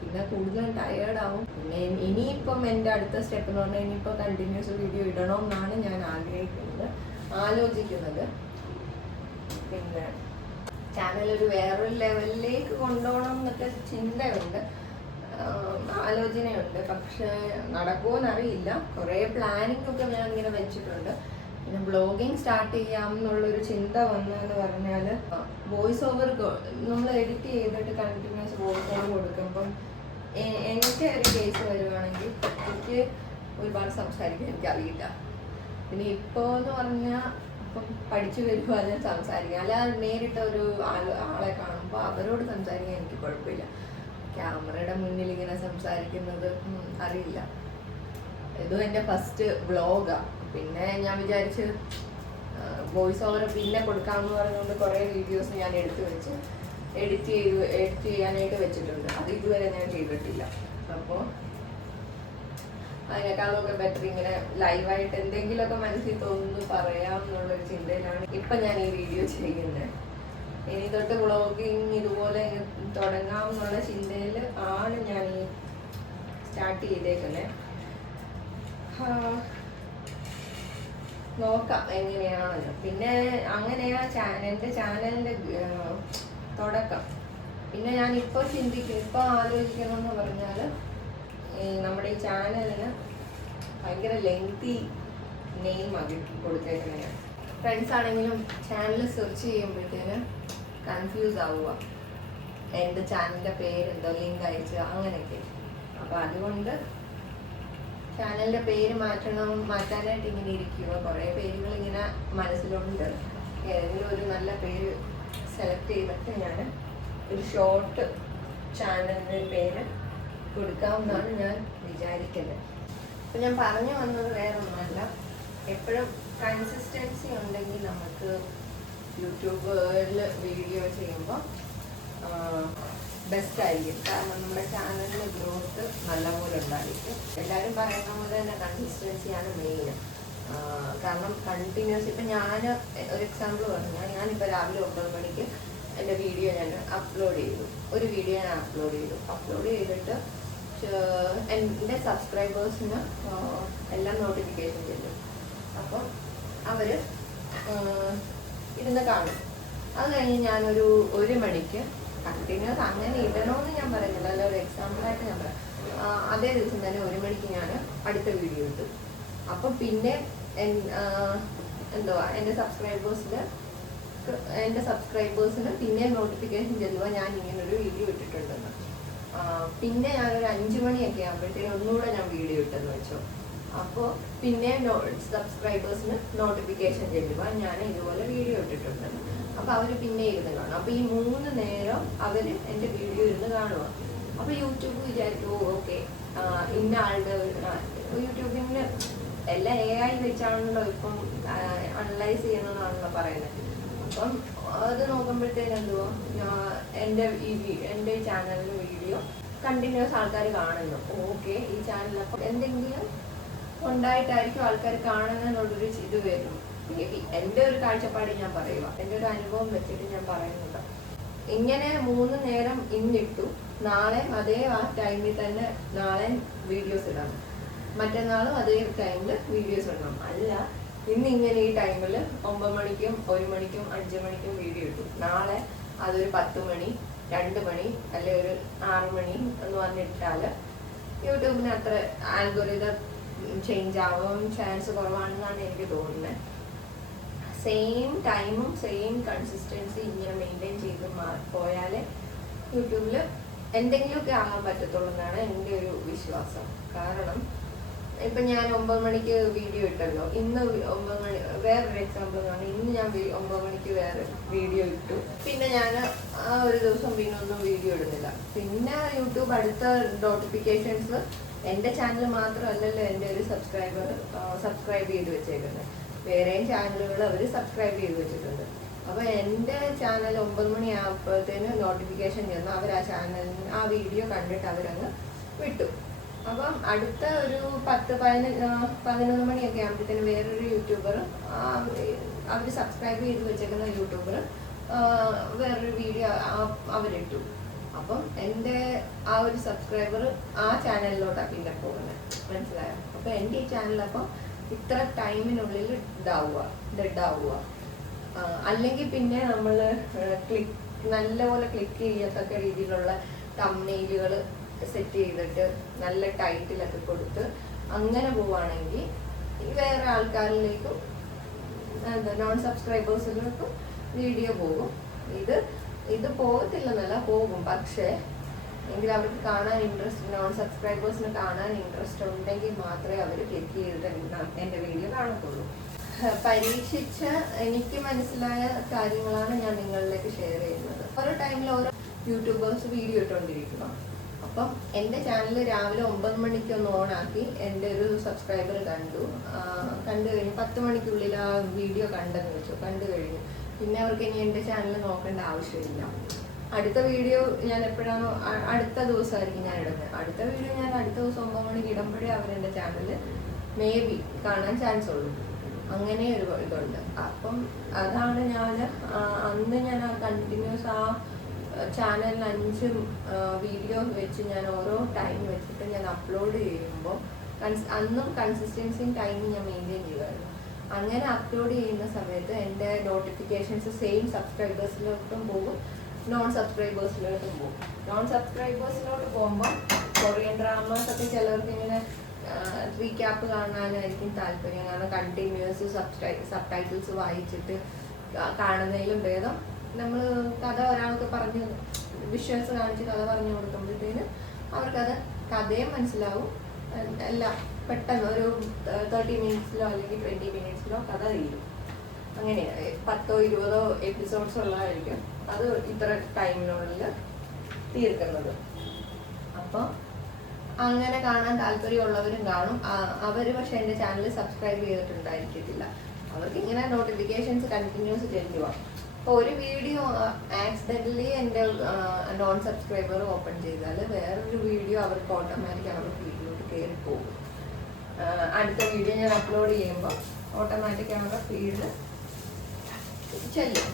പിന്നെ കൂടുതൽ ടയേർഡാവും. പിന്നെ ഇനിയിപ്പം എൻ്റെ അടുത്ത സ്റ്റെപ്പ് എന്ന് പറഞ്ഞാൽ ഇനിയിപ്പോൾ കണ്ടിന്യൂസ് വീഡിയോ ഇടണമെന്നാണ് ഞാൻ ആലോചിക്കുന്നത്. പിന്നെ ചാനൽ ഒരു വേറൊരു ലെവലിലേക്ക് കൊണ്ടുപോകണം എന്നൊക്കെ ചിന്തയുണ്ട്, ആലോചനയുണ്ട്. പക്ഷെ നടക്കുമോയെന്നറിയില്ല. കുറേ പ്ലാനിങ് ഒക്കെ ഞാൻ ഇങ്ങനെ വെച്ചിട്ടുണ്ട്. പിന്നെ ബ്ലോഗിങ് സ്റ്റാർട്ട് ചെയ്യാം എന്നുള്ളൊരു ചിന്ത വന്നതെന്ന് പറഞ്ഞാൽ വോയിസ് ഓവർ നമ്മൾ എഡിറ്റ് ചെയ്തിട്ട് കണ്ടിന്യൂസ് വോയിസ് ഓവർ കൊടുക്കുമ്പം എനിക്ക് ഒരു കേസ് വരുവാണെങ്കിൽ എനിക്ക് ഒരുപാട് സംസാരിക്കാൻ എനിക്കറിയില്ല. പിന്നെ ഇപ്പോൾ എന്ന് പറഞ്ഞാൽ ഇപ്പം പഠിച്ചു വരുമ്പോൾ ഞാൻ സംസാരിക്കാം, അല്ലാതെ നേരിട്ട് ഒരു ആളെ കാണുമ്പോൾ അവരോട് സംസാരിക്കാൻ എനിക്ക് കുഴപ്പമില്ല. ക്യാമറയുടെ മുന്നിൽ ഇങ്ങനെ സംസാരിക്കുന്നത് അറിയില്ല. ഇതും എൻ്റെ ഫസ്റ്റ് വ്ളോഗാണ്. പിന്നെ ഞാൻ വിചാരിച്ച് വോയിസ് ഓവർ പിന്നെ കൊടുക്കാമെന്ന് പറഞ്ഞുകൊണ്ട് കുറേ വീഡിയോസ് ഞാൻ എഡിറ്റ് ചെയ്യാനായിട്ട് വെച്ചിട്ടുണ്ട്. അത് ഇതുവരെ ഞാൻ ചെയ്തിട്ടില്ല. അപ്പോൾ അതിനേക്കാളൊക്കെ ബെറ്റർ ഇങ്ങനെ ലൈവായിട്ട് എന്തെങ്കിലുമൊക്കെ മനസ്സിൽ തോന്നുന്നു പറയാം എന്നുള്ളൊരു ചിന്തയിലാണ് ഇപ്പം ഞാൻ ഈ വീഡിയോ ചെയ്യുന്നത്. ഇനി തൊട്ട് വ്ളോഗിങ് ഇതുപോലെ തുടങ്ങാം എന്നുള്ള ചിന്തയിൽ ആണ് ഞാൻ ഈ സ്റ്റാർട്ട് ചെയ്തേക്കുന്നത്. നോക്കാം എങ്ങനെയാണെന്ന്. പിന്നെ അങ്ങനെയാ എൻ്റെ ചാനലിൻ്റെ തുടക്കം. പിന്നെ ഞാൻ ഇപ്പോൾ ആലോചിക്കണമെന്ന് പറഞ്ഞാൽ നമ്മുടെ ഈ ചാനലിന് ഭയങ്കര ലെങ്തി നെയിം കൊടുത്തേക്കണേ. ഫ്രണ്ട്സ് ആണെങ്കിലും ചാനൽ സെർച്ച് ചെയ്യുമ്പോഴത്തേന് കൺഫ്യൂസ് ആവുക, എൻ്റെ ചാനലിൻ്റെ പേരെന്തോ ലിങ്ക് അയച്ച് അങ്ങനെയൊക്കെ. അപ്പോൾ അതുകൊണ്ട് ചാനലിൻ്റെ പേര് മാറ്റാനായിട്ട് ഇങ്ങനെ ഇരിക്കുക. കുറേ പേരുകൾ ഇങ്ങനെ മനസ്സിലുണ്ട്. ഏതെങ്കിലും ഒരു നല്ല പേര് സെലക്ട് ചെയ്തിട്ട് ഞാൻ ഒരു ഷോർട്ട് ചാനലിൻ്റെ പേര് കൊടുക്കാമെന്നാണ് ഞാൻ വിചാരിക്കുന്നത്. അപ്പം ഞാൻ പറഞ്ഞു വന്നത് വേറെ ഒന്നുമല്ല, എപ്പോഴും കൺസിസ്റ്റൻസി ഉണ്ടെങ്കിൽ നമുക്ക് യൂട്യൂബിൽ വീഡിയോ ചെയ്യുമ്പോൾ ബെസ്റ്റ് ആയിരിക്കും. കാരണം നമ്മുടെ ചാനലിൻ്റെ ഗ്രോത്ത് നല്ലപോലെ ഉണ്ടായിരിക്കും. എല്ലാവരും പറയുന്ന പോലെ തന്നെ കൺസിസ്റ്റൻസിയാണ് മെയിൻ. കാരണം കണ്ടിന്യൂസ് ഇപ്പം ഞാൻ ഒരു എക്സാമ്പിൾ പറഞ്ഞാൽ, ഞാനിപ്പോൾ രാവിലെ 9 മണിക്ക് എൻ്റെ വീഡിയോ ഞാൻ അപ്ലോഡ് ചെയ്തു. ഒരു വീഡിയോ ഞാൻ അപ്ലോഡ് ചെയ്തിട്ട് എൻ്റെ സബ്സ്ക്രൈബേഴ്സിന് എല്ലാം നോട്ടിഫിക്കേഷൻ ചെല്ലും. അപ്പം അവർ ഇരുന്ന് കാണും. അത് കഴിഞ്ഞ് ഞാനൊരു 1 മണിക്ക് കണ്ടിന്യൂസ് അങ്ങനെ ഇടണമെന്ന് ഞാൻ പറയുന്നില്ല, അല്ല ഒരു എക്സാമ്പിളായിട്ട് ഞാൻ പറയാം. അതേ ദിവസം തന്നെ 1 മണിക്ക് ഞാൻ അടുത്ത വീഡിയോ ഇട്ടു. അപ്പം പിന്നെ എൻ്റെ സബ്സ്ക്രൈബേഴ്സിന് പിന്നെ നോട്ടിഫിക്കേഷൻ ചെല്ലുക ഞാൻ ഇങ്ങനൊരു വീഡിയോ ഇട്ടിട്ടുണ്ടെന്ന്. പിന്നെ ഞാനൊരു 5 മണിയൊക്കെ ആകുമ്പോഴത്തേക്കും ഒന്നുകൂടെ ഞാൻ വീഡിയോ ഇട്ടെന്ന് വെച്ചോ. അപ്പോൾ പിന്നെ സബ്സ്ക്രൈബേഴ്സിന് നോട്ടിഫിക്കേഷൻ ചെല്ലുക ഞാൻ ഇതുപോലെ വീഡിയോ ഇട്ടിട്ടുണ്ടെന്ന്. അപ്പോൾ അവർ പിന്നെ ഇരുന്ന് കാണും. അപ്പോൾ ഈ 3 നേരം അവർ എൻ്റെ വീഡിയോ ഇരുന്ന് കാണുക. അപ്പോൾ യൂട്യൂബ് വിചാരിക്കും ഓക്കെ ഇന്ന ആളുടെ യൂട്യൂബിന് എല്ലാം AI വെച്ചാണല്ലോ ഇപ്പം അനലൈസ് ചെയ്യണമെന്നാണല്ലോ പറയുന്നത്. അപ്പം അത് നോക്കുമ്പോഴത്തേക്ക് എൻ്റെ ഈ ചാനലിന് വീഡിയോ കണ്ടിന്യൂസ് ആൾക്കാർ കാണുന്നു. ഓക്കെ ഈ ചാനൽ അപ്പം എന്തെങ്കിലും ഉണ്ടായിട്ടായിരിക്കും ആൾക്കാർ കാണുന്നതിനുള്ളൊരു ഇത് വരും. മേ ബി എൻ്റെ ഒരു കാഴ്ചപ്പാട് ഞാൻ പറയുക, എൻ്റെ ഒരു അനുഭവം വെച്ചിട്ട് ഞാൻ പറയുന്നുണ്ട്. ഇങ്ങനെ 3 നേരം ഇന്നിട്ടു, നാളെ അതേ ആ ടൈമിൽ തന്നെ നാളെ വീഡിയോസ് ഇടണം, മറ്റന്നാളും അതേ ടൈമിൽ വീഡിയോസ് ഇടണം. അല്ല ഇന്നിങ്ങനെ ഈ ടൈമിൽ 9 മണിക്കും 1 മണിക്കും 5 മണിക്കും വീഡിയോ ഇട്ടു, നാളെ അതൊരു 10 മണി 2 മണി അല്ലെ ഒരു 6 മണി എന്ന് പറഞ്ഞിട്ടാൽ യൂട്യൂബിന് അത്ര ആൽഗോരിതം ചേഞ്ച് ആവാൻ ചാൻസ് കുറവാണെന്നാണ് എനിക്ക് തോന്നുന്നത്. സെയിം ടൈമും സെയിം കൺസിസ്റ്റൻസി ഇങ്ങനെ മെയിൻറ്റെയിൻ ചെയ്ത് പോയാലേ യൂട്യൂബിൽ എന്തെങ്കിലുമൊക്കെ ആകാൻ പറ്റത്തുള്ളൂ എന്നാണ് എൻ്റെ ഒരു വിശ്വാസം. കാരണം ഇപ്പം ഞാൻ 9 മണിക്ക് വീഡിയോ ഇട്ടല്ലോ, ഇന്ന് 9 മണി വേറൊരു എക്സാമ്പിൾ എന്ന് പറഞ്ഞാൽ ഇന്ന് ഞാൻ 9 മണിക്ക് വേറെ വീഡിയോ ഇട്ടു, പിന്നെ ഞാൻ ആ ഒരു ദിവസം പിന്നെ ഒന്നും വീഡിയോ ഇടുന്നില്ല. പിന്നെ യൂട്യൂബ് അടുത്ത നോട്ടിഫിക്കേഷൻസ് എൻ്റെ ചാനൽ മാത്രമല്ലല്ലോ എൻ്റെ ഒരു സബ്സ്ക്രൈബ് ചെയ്ത് വെച്ചേക്കുന്നത്, വേറെയും ചാനലുകൾ അവർ സബ്സ്ക്രൈബ് ചെയ്ത് വെച്ചിട്ടുണ്ട്. അപ്പോൾ എൻ്റെ ചാനൽ 9 മണിയാകുമ്പോഴത്തേന് നോട്ടിഫിക്കേഷൻ ചെന്ന് അവർ ആ ചാനലിന് ആ വീഡിയോ കണ്ടിട്ട് അവരങ്ങ് വിട്ടു. അപ്പം അടുത്ത ഒരു 10-11 മണിയൊക്കെ ആകുമ്പോഴത്തേന് വേറൊരു യൂട്യൂബർ, അവർ സബ്സ്ക്രൈബ് ചെയ്ത് വെച്ചേക്കുന്ന യൂട്യൂബർ വേറൊരു വീഡിയോ അവരിട്ടു. അപ്പം എൻ്റെ ആ ഒരു സബ്സ്ക്രൈബർ ആ ചാനലിലോട്ടാണ് പിന്നെ പോകുന്നത്, മനസ്സിലായോ? അപ്പം എൻ്റെ ഈ ചാനലപ്പം ഇത്ര ടൈമിനുള്ളിൽ ഡെഡാവുക. അല്ലെങ്കിൽ പിന്നെ നമ്മൾ നല്ലപോലെ ക്ലിക്ക് ചെയ്യത്തക്ക രീതിയിലുള്ള തംബ്നെയിലുകൾ സെറ്റ് ചെയ്തിട്ട് നല്ല ടൈറ്റിലൊക്കെ കൊടുത്ത് അങ്ങനെ പോവുകയാണെങ്കിൽ വേറെ ആൾക്കാരിലേക്കും നോൺ സബ്സ്ക്രൈബേഴ്സിലേക്കും വീഡിയോ പോകും. ഇത് പോകത്തില്ലെന്നല്ല, പോകും. പക്ഷേ എങ്കിൽ അവർക്ക് കാണാൻ നോൺ സബ്സ്ക്രൈബേഴ്സിന് കാണാൻ ഇൻട്രസ്റ്റ് ഉണ്ടെങ്കിൽ മാത്രമേ അവർ ക്ലിക്ക് ചെയ്തിട്ട് എൻ്റെ വീഡിയോ കാണത്തുള്ളൂ. പരീക്ഷിച്ച എനിക്ക് മനസ്സിലായ കാര്യങ്ങളാണ് ഞാൻ നിങ്ങളിലേക്ക് ഷെയർ ചെയ്യുന്നത്. ഓരോ ടൈമിൽ ഓരോ യൂട്യൂബേഴ്സ് വീഡിയോ ഇട്ടുകൊണ്ടിരിക്കുക. അപ്പം എൻ്റെ ചാനൽ രാവിലെ 9 മണിക്കൊന്ന് ഓണാക്കി എൻ്റെ ഒരു സബ്സ്ക്രൈബർ കണ്ടു കഴിഞ്ഞ് 10 മണിക്കുള്ളിൽ ആ വീഡിയോ കണ്ടെന്ന് വെച്ചു, കണ്ടു കഴിഞ്ഞു. പിന്നെ അവർക്ക് ഇനി എൻ്റെ ചാനൽ നോക്കേണ്ട ആവശ്യമില്ല. അടുത്ത വീഡിയോ ഞാൻ എപ്പോഴാണോ അടുത്ത ദിവസമായിരിക്കും ഞാൻ ഇടുന്നത്. അടുത്ത വീഡിയോ ഞാൻ അടുത്ത ദിവസം 9 മണിക്ക് ഇടുമ്പോഴേ അവരെൻ്റെ ചാനൽ മേ ബി കാണാൻ ചാൻസ് ഉള്ളൂ. അങ്ങനെ ഒരു ഇതുണ്ട്. അപ്പം അതാണ് അന്ന് ഞാൻ ആ കണ്ടിന്യൂസ് ആ ചാനലിൽ 5 വീഡിയോ വെച്ച് ഞാൻ ഓരോ ടൈം വെച്ചിട്ട് ഞാൻ അപ്ലോഡ് ചെയ്യുമ്പോൾ അന്നും കൺസിസ്റ്റൻസിയും ടൈമും ഞാൻ മെയിൻറ്റെയിൻ ചെയ്യുമായിരുന്നു. അങ്ങനെ അപ്ലോഡ് ചെയ്യുന്ന സമയത്ത് എൻ്റെ നോട്ടിഫിക്കേഷൻസ് സെയിം സബ്സ്ക്രൈബേഴ്സിലോട്ടും പോകും, നോൺ സബ്സ്ക്രൈബേഴ്സിലോട്ടും പോകും. നോൺ സബ്സ്ക്രൈബേഴ്സിലോട്ട് പോകുമ്പോൾ കൊറിയൻ ഡ്രാമാസ് ഒക്കെ ചിലർക്ക് ഇങ്ങനെ റീക്യാപ്പ് കാണാനായിരിക്കും താല്പര്യം. കാരണം കണ്ടിന്യൂസ് സബ് ടൈറ്റിൽസ് വായിച്ചിട്ട് കാണുന്നതിലും ഭേദം നമ്മൾ കഥ ഒരാൾക്ക് പറഞ്ഞ് വിഷ്വൽസ് കാണിച്ച് കഥ പറഞ്ഞു കൊടുക്കുമ്പോഴത്തേന് അവർക്കത് കഥയും മനസ്സിലാവും. എല്ലാം പെട്ടെന്ന് ഒരു 30 മിനിറ്റ്സിലോ അല്ലെങ്കിൽ 20 മിനിറ്റ്സിലോ കഥ തീരും. അങ്ങനെയാണ് 10-20 എപ്പിസോഡ്സ് ഉള്ളതായിരിക്കും അത് ഇത്ര ടൈമിനുള്ളിൽ തീർക്കുന്നത്. അപ്പോൾ അങ്ങനെ കാണാൻ താല്പര്യമുള്ളവരും കാണും. അവർ പക്ഷെ എൻ്റെ ചാനൽ സബ്സ്ക്രൈബ് ചെയ്തിട്ടുണ്ടായിരിക്കത്തില്ല. അവർക്ക് ഇങ്ങനെ നോട്ടിഫിക്കേഷൻസ് കണ്ടിന്യൂസ് ചെല്ലുക. അപ്പോൾ ഒരു വീഡിയോ ആക്സിഡൻ്റലി എൻ്റെ നോൺ സബ്സ്ക്രൈബർ ഓപ്പൺ ചെയ്താൽ വേറൊരു വീഡിയോ അവർക്ക് ഓട്ടോമാറ്റിക് അവരുടെ ഫീഡിലോട്ട് കയറി പോകും. അടുത്ത വീഡിയോ ഞാൻ അപ്ലോഡ് ചെയ്യുമ്പോൾ ഓട്ടോമാറ്റിക് അവരുടെ ഫീഡ് ചെല്ലും.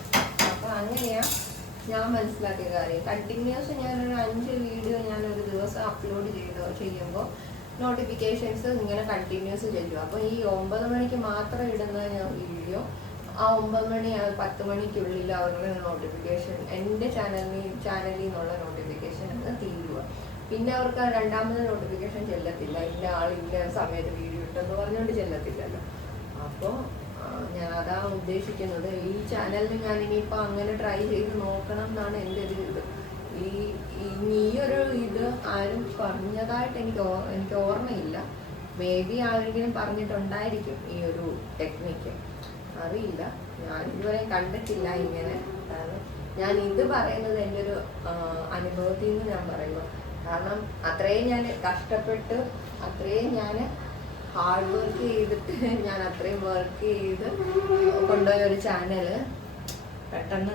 അപ്പോൾ അങ്ങനെയാണ് ഞാൻ മനസ്സിലാക്കിയ കാര്യം. കണ്ടിന്യൂസ് ഞാനൊരു 5 വീഡിയോ ഞാനൊരു ദിവസം അപ്ലോഡ് ചെയ്യുമ്പോൾ നോട്ടിഫിക്കേഷൻസ് ഇങ്ങനെ കണ്ടിന്യൂസ് ചെല്ലും. അപ്പോൾ ഈ 9 മണിക്ക് മാത്രം ഇടുന്ന വീഡിയോ ആ 9 മണി 10 മണിക്കുള്ളിൽ അവരുടെ നോട്ടിഫിക്കേഷൻ എൻ്റെ ചാനലിൽ നിന്നുള്ള നോട്ടിഫിക്കേഷൻ അങ്ങ് തീരുക. പിന്നെ അവർക്ക് രണ്ടാമത് നോട്ടിഫിക്കേഷൻ ചെല്ലത്തില്ല. ഇന്ന ആൾ ഇന്ന സമയത്ത് വീഡിയോ ഇട്ടെന്ന് പറഞ്ഞുകൊണ്ട് ചെല്ലത്തില്ലല്ലോ. അപ്പോൾ ഞാൻ അതാണ് ഉദ്ദേശിക്കുന്നത്. ഈ ചാനലിന് ഞാൻ ഇനിയിപ്പോൾ അങ്ങനെ ട്രൈ ചെയ്ത് നോക്കണം എന്നാണ് എൻ്റെ ഒരു ഇത്. ഈയൊരു ഇത് ആരും പറഞ്ഞതായിട്ട് എനിക്ക് ഓർമ്മയില്ല. മേ ബി ആരെങ്കിലും പറഞ്ഞിട്ടുണ്ടായിരിക്കും ഈ ഒരു ടെക്നിക്ക്, അറിയില്ല. ഞാൻ ഇതുവരെ കണ്ടിട്ടില്ല ഇങ്ങനെ. ഞാൻ ഇത് പറയുന്നത് എൻ്റെ ഒരു അനുഭവത്തിൽ നിന്ന് ഞാൻ പറയുന്നു. കാരണം അത്രയും ഞാൻ കഷ്ടപ്പെട്ട് അത്രയും ഞാൻ ഹാർഡ് വർക്ക് ചെയ്തിട്ട് ഞാൻ അത്രയും വർക്ക് ചെയ്ത് കൊണ്ടുപോയ ഒരു ചാനൽ പെട്ടെന്ന്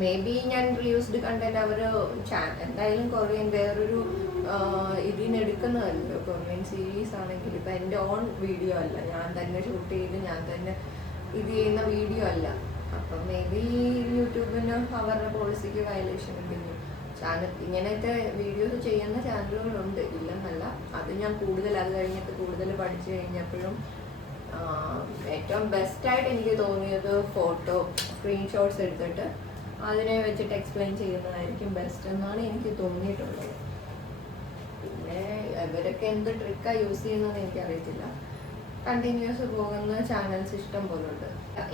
മേ ബി ഞാൻ റിയൂസ്ഡ് കണ്ടന്റ് അവർ എന്തായാലും കൊറിയൻ വേറൊരു ഇതിന് എടുക്കുന്നതല്ലോ. കൊറിയൻ സീരീസ് ആണെങ്കിൽ ഇപ്പം എൻ്റെ ഓൺ വീഡിയോ അല്ല, ഞാൻ തന്നെ ഷൂട്ട് ചെയ്ത് ഞാൻ തന്നെ ഇത് ചെയ്യുന്ന വീഡിയോ അല്ല. അപ്പം മേ ബി യൂട്യൂബിന് അവരുടെ പോളിസിക്ക് വയലേഷൻ ഉണ്ടെങ്കിൽ ചാനൽ ഇങ്ങനത്തെ വീഡിയോസ് ചെയ്യുന്ന ചാനലുകളുണ്ട്, ഇല്ലെന്നല്ല. അത് ഞാൻ അത് കഴിഞ്ഞിട്ട് കൂടുതൽ പഠിച്ചു കഴിഞ്ഞപ്പോഴും ഏറ്റവും ബെസ്റ്റായിട്ട് എനിക്ക് തോന്നിയത് ഫോട്ടോ സ്ക്രീൻഷോട്ട്സ് എടുത്തിട്ട് അതിനെ വെച്ചിട്ട് എക്സ്പ്ലെയിൻ ചെയ്യുന്നതായിരിക്കും ബെസ്റ്റ് എന്നാണ് എനിക്ക് തോന്നിയിട്ടുള്ളത്. പിന്നെ ഇവരൊക്കെ എന്ത് ട്രിക്കാണ് യൂസ് ചെയ്യുന്നതെന്ന് എനിക്കറിയത്തില്ല. കണ്ടിന്യൂസ് പോകുന്ന ചാനൽസ് ഇഷ്ടം പോലുണ്ട്.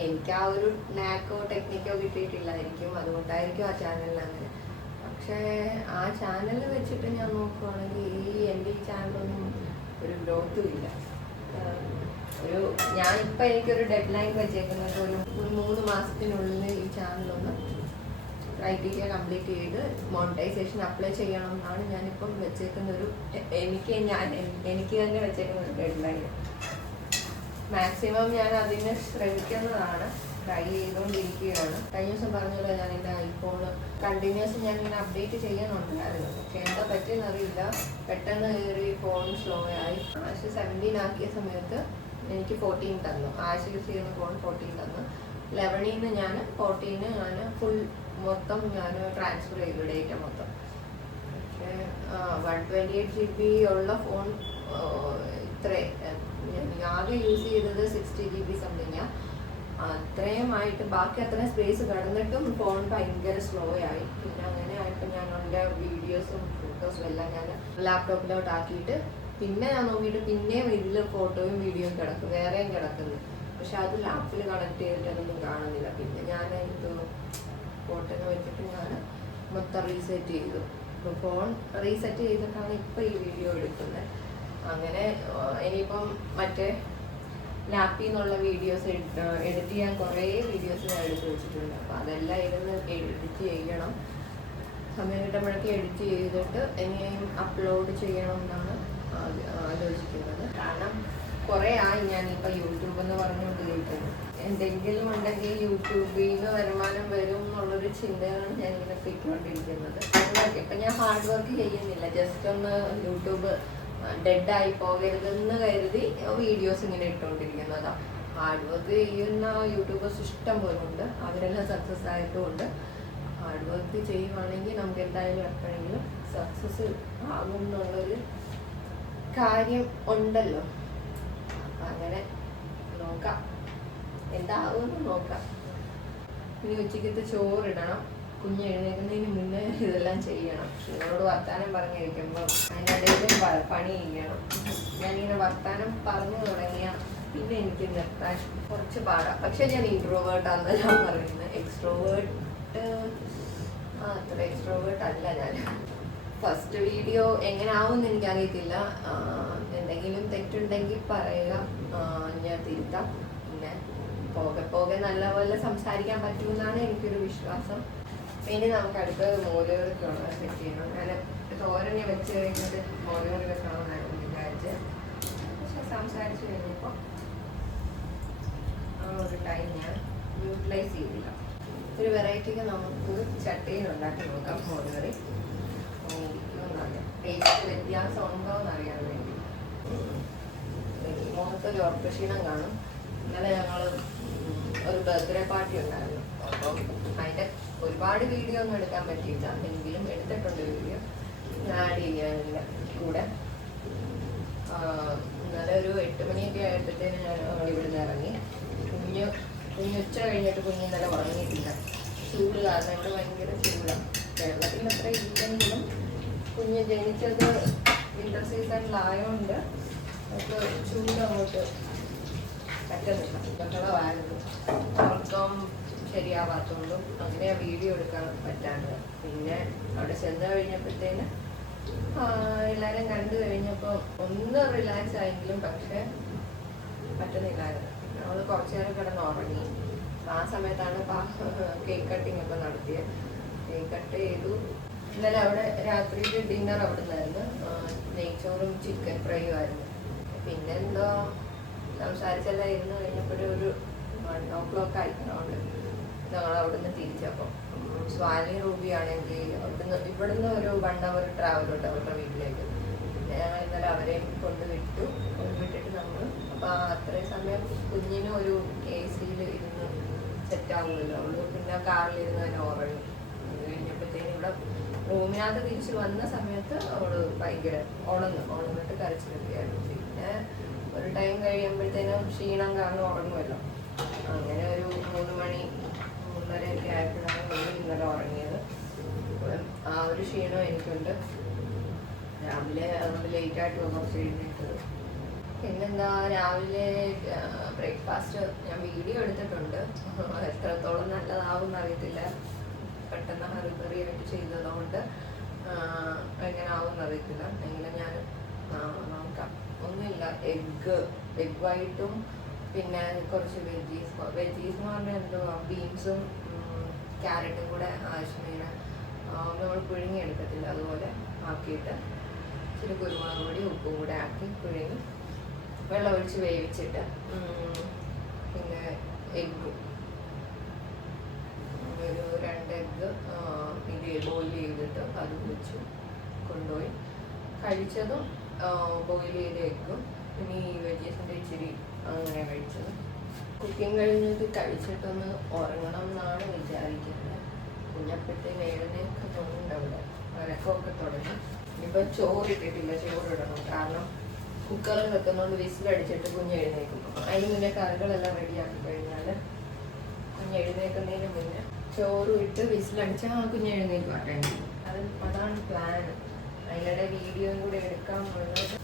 എനിക്ക് ആ ഒരു നാക്കോ ടെക്നിക്കോ കിട്ടിയിട്ടില്ലായിരിക്കും, അതുകൊണ്ടായിരിക്കും ആ ചാനലിൽ അങ്ങനെ. പക്ഷേ ആ ചാനൽ വെച്ചിട്ട് ഞാൻ നോക്കുവാണെങ്കിൽ എൻ്റെ ഈ ചാനലൊന്നും ഒരു ഗ്രോത്തും ഇല്ല. ഞാനിപ്പോൾ എനിക്കൊരു ഡെഡ് ലൈൻ വെച്ചേക്കുന്നത് ഒരു 3 മാസത്തിനുള്ളിൽ ഈ ചാനലൊന്ന് ക്രൈറ്റീരിയ കംപ്ലീറ്റ് ചെയ്ത് മോണിറ്റൈസേഷൻ അപ്ലൈ ചെയ്യണം എന്നാണ് ഞാനിപ്പം വെച്ചേക്കുന്ന ഒരു എനിക്ക് തന്നെ വെച്ചേക്കുന്ന ഒരു ഡെഡ് ലൈൻ. മാക്സിമം ഞാൻ അതിന് ശ്രമിക്കുന്നതാണ്. ട്രൈ ചെയ്തുകൊണ്ടിരിക്കുകയാണ്. കഴിഞ്ഞ ദിവസം പറഞ്ഞല്ലോ ഞാൻ എൻ്റെ ഐഫോൺ കണ്ടിന്യൂസ് ഞാൻ ഇങ്ങനെ അപ്ഡേറ്റ് ചെയ്യാനുണ്ടായിരുന്നു. പക്ഷെ എന്താ പറ്റിയെന്ന് അറിയില്ല, പെട്ടെന്ന് കയറി ഫോൺ സ്ലോ ആയി. ആശ് 17 ആക്കിയ സമയത്ത് എനിക്ക് 14 തന്നു. ആശ് യൂസ് ചെയ്യുന്ന ഫോൺ 14 തന്നു. 11 ഞാൻ 14 ഞാൻ ഫുൾ മൊത്തം ഞാൻ ട്രാൻസ്ഫർ ചെയ്തു ഡേറ്റ മൊത്തം. പക്ഷേ 128 GB ഉള്ള ഫോൺ ഇത്രേ ഞാൻ ആകെ യൂസ് ചെയ്തത് 60 GB സംതിങ്ങാണ്. അത്രയുമായിട്ട് ബാക്കി അത്രയും സ്പേസ് കിടന്നിട്ടും ഫോൺ ഭയങ്കര സ്ലോ ആയി. പിന്നെ അങ്ങനെ ആയിട്ട് ഞാൻ എൻ്റെ വീഡിയോസും ഫോട്ടോസും എല്ലാം ഞാൻ ലാപ്ടോപ്പിലോട്ട് ആക്കിയിട്ട് പിന്നെ ഞാൻ നോക്കിയിട്ട് പിന്നെയും ഇതിൽ ഫോട്ടോയും വീഡിയോയും കിടക്കും, വേറെയും കിടക്കുന്നു. പക്ഷെ അത് ലാപ്പിൽ കണക്ട് ചെയ്തിട്ടൊന്നും കാണുന്നില്ല. പിന്നെ ഞാൻ ഇത് ഫോട്ടോനെ വെച്ചിട്ട് ഞാൻ മൊത്തം റീസെറ്റ് ചെയ്തു. ഇപ്പോൾ ഫോൺ റീസെറ്റ് ചെയ്തിട്ടാണ് ഇപ്പോൾ ഈ വീഡിയോ എടുക്കുന്നത്. അങ്ങനെ ഇനിയിപ്പം മറ്റേ ലാപ്പിൽ നിന്നുള്ള വീഡിയോസ് എഡിറ്റ് ചെയ്യാൻ കുറേ വീഡിയോസ് ഞാൻ എടുത്ത് വെച്ചിട്ടുണ്ട്. അപ്പോൾ അതെല്ലാം ഇരുന്ന് എഡിറ്റ് ചെയ്യണം. സമയം കിട്ടുമ്പോഴൊക്കെ എഡിറ്റ് ചെയ്തിട്ട് ഇനിയും അപ്ലോഡ് ചെയ്യണം എന്നാണ് ആലോചിക്കുന്നത്. കാരണം കുറേ ആയി ഞാനിപ്പോൾ യൂട്യൂബ് എന്ന് പറഞ്ഞുകൊണ്ടിരിക്കുന്നത്. എന്തെങ്കിലും ഉണ്ടെങ്കിൽ യൂട്യൂബിൽ നിന്ന് വരുമാനം വരും എന്നുള്ളൊരു ചിന്തയാണ് ഞാനിങ്ങനെ പോയിക്കൊണ്ടിരിക്കുന്നത്. ഇപ്പം ഞാൻ ഹാർഡ് വർക്ക് ചെയ്യുന്നില്ല, ജസ്റ്റ് ഒന്ന് യൂട്യൂബ് ഡെഡായി പോകരുതെന്ന് കരുതി വീഡിയോസ് ഇങ്ങനെ ഇട്ടുകൊണ്ടിരിക്കുന്നതാണ്. ഹാർഡ് വർക്ക് ചെയ്യുന്ന യൂട്യൂബേഴ്സ് ഇഷ്ടം പോലെ ഉണ്ട്, അവരെല്ലാം സക്സസ് ആയിട്ടുമുണ്ട്. ഹാർഡ് വർക്ക് ചെയ്യുവാണെങ്കിൽ നമുക്ക് എന്തായാലും എപ്പോഴെങ്കിലും സക്സസ് ആകും എന്നുള്ളൊരു കാര്യം ഉണ്ടല്ലോ. അപ്പം അങ്ങനെ നോക്കാം, എന്താകുമെന്ന് നോക്കാം. ഇനി ഉച്ചയ്ക്കത്തെ ചോറിടണം. കുഞ്ഞ് എഴുന്നേൽക്കുന്നതിന് മുന്നേ ഇതെല്ലാം ചെയ്യണം. നിങ്ങളോട് വർത്താനം പറഞ്ഞിരിക്കുമ്പോൾ അതിനിടയിലും പണി ചെയ്യണം. ഞാനിങ്ങനെ വർത്താനം പറഞ്ഞു തുടങ്ങിയാൽ പിന്നെ എനിക്ക് നിർത്താൻ കുറച്ച് പാടാം. പക്ഷെ ഞാൻ ഇൻട്രോവേർട്ടാണെന്ന് ഞാൻ പറയുന്നത്. എക്സ്ട്രോവേർട്ട് അത്ര എക്സ്ട്രോവേർട്ട് അല്ല ഞാൻ. ഫസ്റ്റ് വീഡിയോ എങ്ങനെ ആവുമെന്ന് എനിക്കറിയത്തില്ല. എന്തെങ്കിലും തെറ്റുണ്ടെങ്കിൽ പറയുക, ഞാൻ തിരുത്താം. പിന്നെ പോകെ പോകെ നല്ലപോലെ സംസാരിക്കാൻ പറ്റുമെന്നാണ് എനിക്കൊരു വിശ്വാസം. ഇനി നമുക്ക് അടുത്തത് മോരുകറിക്കാണ് സെറ്റ് ചെയ്യണം. ഞാൻ തോരനെ വെച്ച് കഴിഞ്ഞിട്ട് മോരുകറി വെക്കണമെന്നായിരുന്നു വിചാരിച്ചത്. പക്ഷെ സംസാരിച്ച് കഴിഞ്ഞപ്പോൾ ആ ഒരു ടൈം ഞാൻ യൂട്ടിലൈസ് ചെയ്തില്ല. ഒരു വെറൈറ്റിക്ക് നമുക്ക് ചട്ടിയിൽ ഉണ്ടാക്കി നോക്കാം മോരുകറി. ടേസ്റ്റ് വ്യത്യാസം ഉണ്ടോ എന്നറിയാൻ വേണ്ടി. മുഖത്തൊരു ഉറക്കക്ഷീണം കാണും. ഇന്നലെ ഞങ്ങൾ ഒരു ബർത്ത്ഡേ പാർട്ടി ഉണ്ടായിരുന്നു. അപ്പം അതിൻ്റെ ഒരുപാട് വീഡിയോ ഒന്നും എടുക്കാൻ പറ്റിയില്ല, എങ്കിലും എടുത്തിട്ടുണ്ട് വീഡിയോ. ആഡ് ചെയ്യാനില്ല കൂടെ. ഇന്നലെ ഒരു 8 മണിയൊക്കെ ആയപ്പോഴത്തേന് ഞങ്ങൾ ഇവിടുന്ന് ഇറങ്ങി. കുഞ്ഞ് ഉച്ച കഴിഞ്ഞിട്ട് കുഞ്ഞ് ഇന്നലെ ഉറങ്ങിയിട്ടില്ല. ചൂട് കാരണം ഇവിടെ ഭയങ്കര ചൂടാണ്. കേരളത്തിൽ അത്ര ഇല്ലെങ്കിലും കുഞ്ഞ് ജനിച്ചത് വിൻ്റർ സീസണിലായതുകൊണ്ട് നമുക്ക് ചൂട് അങ്ങോട്ട് പറ്റുന്നില്ല. ബഹളമായിരുന്നു. ഉറക്കം ശരിയാവാത്തതുകൊണ്ടും അങ്ങനെ വീഡിയോ എടുക്കാൻ പറ്റാണ്ട്. പിന്നെ അവിടെ ചെന്ന് കഴിഞ്ഞപ്പോഴത്തേന് എല്ലാവരും കണ്ടു കഴിഞ്ഞപ്പോൾ ഒന്ന് റിലാക്സ് ആയെങ്കിലും പക്ഷെ പറ്റുന്നില്ലായിരുന്നു. നമ്മൾ കുറച്ചു നേരം കിടന്ന് ഉറങ്ങി. ആ സമയത്താണ് കേക്ക് കട്ടിങ് ഒക്കെ നടത്തിയത്. കേക്ക് കട്ട് ചെയ്തു. ഇന്നലെ അവിടെ രാത്രി ഡിന്നർ അവിടെ നിന്നായിരുന്നു. നെയ്ച്ചോറും ചിക്കൻ ഫ്രൈയും ആയിരുന്നു. പിന്നെന്തോ സംസാരിച്ചെല്ലാം ഇരുന്ന് കഴിഞ്ഞപ്പോഴൊരു 1 o'clock ആയിട്ടുണ്ട്. ഞങ്ങൾ അവിടെ നിന്ന് തിരിച്ചപ്പോൾ സ്വാലി റൂബി ആണെങ്കിൽ ഇവിടുന്ന് ഒരു 1 hour ട്രാവലുണ്ട് അവരുടെ വീട്ടിലേക്ക്. പിന്നെ ഞങ്ങൾ ഇന്നലെ അവരെയും കൊണ്ടുവിട്ടിട്ട് നമ്മൾ അപ്പോൾ അത്രയും സമയം കുഞ്ഞിനും ഒരു AC-യിൽ ഇരുന്ന് സെറ്റാവുമല്ലോ. അവള് പിന്നെ കാറിലിരുന്ന് തന്നെ ഉറങ്ങി. അത് കഴിഞ്ഞപ്പോഴത്തേനും ഇവിടെ റൂമിനകത്ത് തിരിച്ച് വന്ന സമയത്ത് അവള് ഭയങ്കര ഉണന്നിട്ട് കരച്ചിലൊക്കെയായിരുന്നു. പിന്നെ ഒരു ടൈം കഴിയുമ്പോഴത്തേനും ക്ഷീണം കാരണം ഉറങ്ങുമല്ലോ. അങ്ങനെ ഒരു 3 മണി 3:30 ആയപ്പോഴാണ് ഇന്നലെ ഉറങ്ങിയത്. ആ ഒരു ക്ഷീണം എനിക്കുണ്ട്. രാവിലെ അതുകൊണ്ട് ലേറ്റായിട്ട് കുറച്ച് എഴുന്നേറ്റത്. പിന്നെന്താ, രാവിലെ ബ്രേക്ക്ഫാസ്റ്റ് ഞാൻ വീഡിയോ എടുത്തിട്ടുണ്ട്. എത്രത്തോളം നല്ലതാവും എന്നറിയത്തില്ല. പെട്ടെന്ന് ഹറിബറിയായിട്ട് ചെയ്തതുകൊണ്ട് എങ്ങനെ ആവും എന്നറിയത്തില്ല. എങ്കിലും ഞാൻ നോക്കാം. ഒന്നുമില്ല, എഗ് വൈറ്റും പിന്നെ കുറച്ച് വെജീസ് എന്ന് പറഞ്ഞാൽ എന്തുവാ, ബീൻസും ക്യാരറ്റും കൂടെ ആവശ്യമില്ല. നമ്മൾ പുഴുങ്ങിയെടുക്കത്തില്ല, അതുപോലെ ആക്കിയിട്ട് ഇച്ചിരി കുരുമുളക് പൊടി ഉപ്പും കൂടെ ആക്കി പുഴുങ്ങി വെള്ളം ഒഴിച്ച് വേവിച്ചിട്ട് പിന്നെ ഒരു 2 എഗ്ഗ് ഇത് ബോയിൽ ചെയ്തിട്ട് അത് വെച്ചു കൊണ്ടുപോയി. കഴിച്ചതും ബോയിൽ ചെയ്ത എഗ്ഗും പിന്നെ ഈ വെജീസിൻ്റെ ഇച്ചിരി അങ്ങനെ കഴിച്ചത്. കുക്കിംഗ് കഴിഞ്ഞിട്ട് കഴിച്ചിട്ടൊന്ന് ഉറങ്ങണം എന്നാണ് വിചാരിക്കുന്നത്. കുഞ്ഞപ്പോഴത്തേന് എഴുന്നേൽക്കുന്നുണ്ട്, അവിടെ വരക്കമൊക്കെ തുടങ്ങി. ഇനിയിപ്പോൾ ചോറിട്ടിട്ടില്ല, ചോറിടണം. കാരണം കുക്കറിൽ വെക്കുന്നതുകൊണ്ട് വിസിലടിച്ചിട്ട് കുഞ്ഞ് എഴുന്നേക്കും. അതിന് മുന്നേ കറികളെല്ലാം റെഡിയാക്കി കഴിഞ്ഞാൽ കുഞ്ഞ് എഴുന്നേൽക്കുന്നതിന് മുന്നേ ചോറും ഇട്ട് വിസിലടിച്ചാൽ ആ കുഞ്ഞ് എഴുന്നേക്കും. അതാണ് പ്ലാൻ. അതിനിടെ വീഡിയോയും കൂടെ എടുക്കാമെന്നുള്ളത്.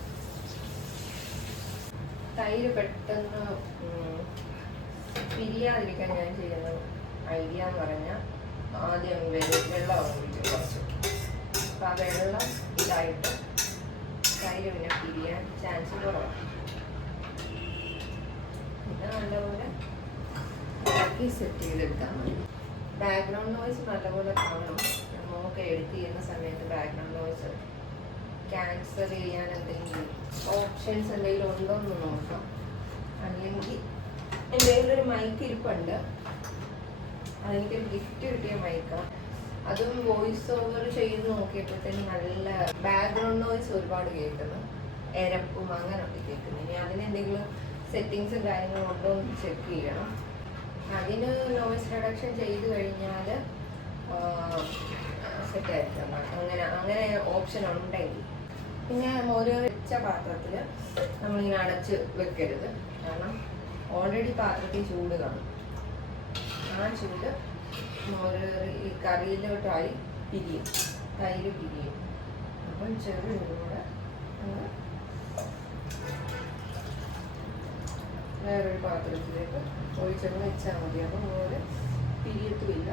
തൈര് പെട്ടെന്ന് പിരിയാതിരിക്കാൻ ഞാൻ ചെയ്യുന്ന ഐഡിയ എന്ന് പറഞ്ഞാൽ ആദ്യം വെള്ളം ഒഴിക്കും കുറച്ച്. അപ്പം ആ വെള്ളം ഇതായിട്ട് തൈര് പിന്നെ പിരിയാൻ ചാൻസ് കുറവാണ്. പിന്നെ നല്ലപോലെ ഇളക്കി സെറ്റ് ചെയ്തെടുത്താൽ മതി. ബാക്ക്ഗ്രൗണ്ട് നോയ്സ് നല്ലപോലെ കാണണം. നമുക്ക് എഡിറ്റ് ചെയ്യുന്ന സമയത്ത് ബാക്ക്ഗ്രൗണ്ട് നോയ്സ് ക്യാൻസൽ ചെയ്യാൻ എന്തെങ്കിലും ഓപ്ഷൻസ് എന്തെങ്കിലും ഉണ്ടോ എന്ന് നോക്കാം. അല്ലെങ്കിൽ എൻ്റെ കയ്യിലൊരു മൈക്ക് ഇരിപ്പുണ്ട്. അതെനിക്കൊരു ഗിഫ്റ്റ് കിട്ടിയ മൈക്കാണ്. അതും വോയിസ് ഓവർ ചെയ്ത് നോക്കിയപ്പോഴത്തേനും നല്ല ബാക്ക്ഗ്രൗണ്ട് നോയ്സ് ഒരുപാട് കേൾക്കുന്നു, എരപ്പും അങ്ങനെയൊക്കെ കേൾക്കുന്നു. ഇനി അതിനെന്തെങ്കിലും സെറ്റിങ്സും കാര്യങ്ങളും ഉണ്ടോ എന്ന് ചെക്ക് ചെയ്യണം. അതിന് നോയ്സ് റിഡക്ഷൻ ചെയ്ത് കഴിഞ്ഞാൽ സെറ്റായിരിക്കും. അങ്ങനെ ഓപ്ഷൻ ഉണ്ടെങ്കിൽ പിന്നെ ഒരു വെച്ച പാത്രത്തിൽ നമ്മളിങ്ങനെ അടച്ച് വെക്കരുത്. കാരണം ഓൾറെഡി പാത്രത്തിൽ ചൂട് കാണും. ആ ചൂട് ഈ കറിയിലോട്ടായി പിരിയും, തൈര് പിരിയും. അപ്പം ചെറുകൂടെ വേറൊരു പാത്രത്തിലേക്ക് ഒഴിച്ചൊന്ന് വെച്ചാൽ മതി. അപ്പം മോര് പിരിയത്തുമില്ല.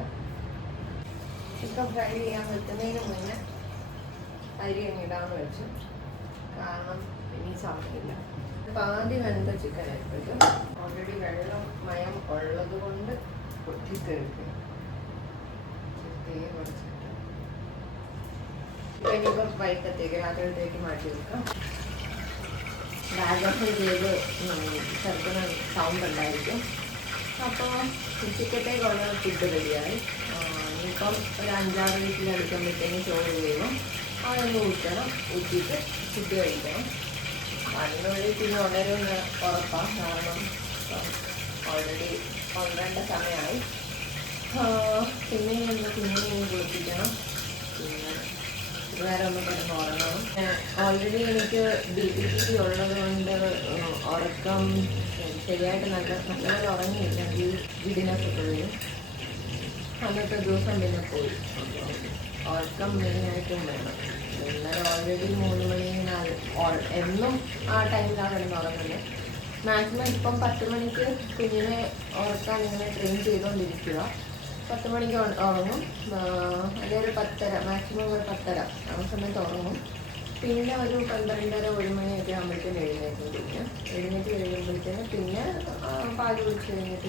ചിക്കൻ ഫ്രൈ ചെയ്യാൻ വെക്കുന്നതിന് മുന്നേ അരി ഇടാന്ന് വെച്ചു. കാരണം ഇനി സമയമില്ല. പാതി വെന്ത ചിക്കൻ എടുത്തിട്ട് ഓൾറെഡി വെള്ളം മയം ഉള്ളത് കൊണ്ട് പൊട്ടിത്തെടുക്കുക. കുറച്ചിട്ട് ഇനിയിപ്പം വൈകിട്ടത്തേക്ക് രാത്രിയിലത്തേക്ക് മാറ്റി വെക്കാം. ബാഗൊക്കെ ചെയ്ത് ചെറുക്കുന്ന സൗണ്ട് ഉണ്ടായിരിക്കും. അപ്പോൾ ഉച്ചക്കത്തേക്കുള്ള ഫുഡ് റെഡിയായി. ഇനിയിപ്പം ഒരു 5-6 വീട്ടിലെടുക്കുമ്പോഴത്തേക്കും ചോറ് വേവും. അതൊന്ന് ഊറ്റണം. ഊറ്റിയിട്ട് ഫുഡ് കഴിക്കണം. അതിനുള്ളിൽ പിന്നെ ഉണരുമെന്ന് ഉറപ്പാണ്. കാരണം ഓൾറെഡി 12 സമയമായി. പിന്നെ എന്താ കുഞ്ഞിനെ കുളിപ്പിക്കണം. പിന്നെ വേറെ ഒന്ന് കിടന്ന് ഉറങ്ങണം. ഓൾറെഡി എനിക്ക് DPT ഉള്ളത് കൊണ്ട് ഉറക്കം ശരിയായിട്ട് നല്ലപോലെ ഉറങ്ങിയില്ലെങ്കിൽ വീടിനൊക്കെ വരും. അന്നത്തെ ദിവസം പിന്നെ പോയി. ഉറക്കം മെയിനായിട്ടും വേണം. ഇന്നലെ ഓൾറെഡി 3 മണി എന്നും ആ ടൈമിലാണ് കിടന്നുറങ്ങുന്നത്. മാക്സിമം ഇപ്പം 10 മണിക്ക് കുഞ്ഞിനെ ഉറക്കാൻ ഇങ്ങനെ ട്രെയിൻ ചെയ്തുകൊണ്ടിരിക്കുക. 10 മണിക്ക് ഉറങ്ങും. അല്ലെങ്കിൽ 10:30, മാക്സിമം ഒരു 10:30 ആ സമയത്ത് ഉറങ്ങും. പിന്നെ ഒരു 12:30-1 മണിയൊക്കെ ആകുമ്പോഴത്തേനും എഴുന്നേക്കും. എഴുന്നേറ്റ് കഴിയുമ്പോഴത്തേനും പിന്നെ പാല് കുടിച്ച് കഴിഞ്ഞിട്ട്